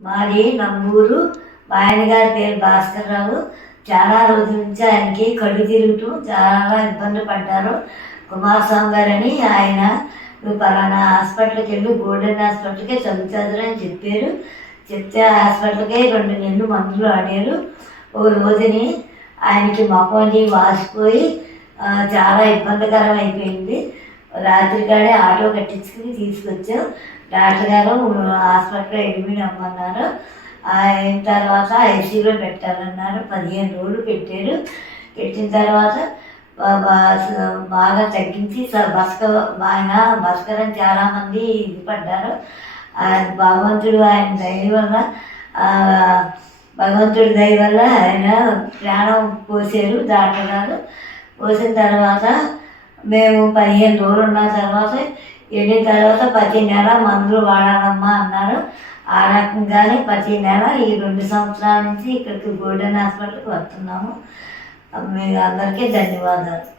మాది నంబూరు. మా ఆయన గారి పేరు భాస్కర్రావు. చాలా రోజుల నుంచి ఆయనకి కళ్ళు తిరుగుతూ చాలా ఇబ్బంది పడ్డారు. కుమారస్వామి గారని ఆయన, నువ్వు పలానా హాస్పిటల్కి వెళ్ళు, గోల్డెన్ హాస్పిటల్కే చదువుతాదని చెప్పారు. చెప్తే హాస్పిటల్కే 2 నెలలు మందులు ఆడారు. ఒక రోజుని ఆయనకి మొఖం వాసిపోయి చాలా ఇబ్బందికరం అయిపోయింది. రాత్రికాడే ఆటో కట్టించుకుని తీసుకొచ్చాం. డాక్టర్ గారు హాస్పిటల్లో అడ్మిట్ అమ్మన్నారు. అయిన తర్వాత ఐసీయూలో పెట్టాలన్నారు. 15 రోజులు పెట్టారు. పెట్టిన తర్వాత బాగా తగ్గించి ఆయన బతకరని చాలామంది ఇది పడ్డారు. భగవంతుడి దయ వల్ల ఆయన ప్రాణం పోసారు డాక్టర్ గారు. పోసిన తర్వాత మేము 15 రోజులు ఉన్న తర్వాత వెళ్ళిన తర్వాత ప్రతి నెల మందులు వాడాలమ్మా అన్నారు. ఆ రకంగానే ప్రతి నెల ఈ 2 సంవత్సరాల నుంచి ఇక్కడికి గోల్డెన్ హాస్పిటల్కి వస్తున్నాము. మీ అందరికీ ధన్యవాదాలు.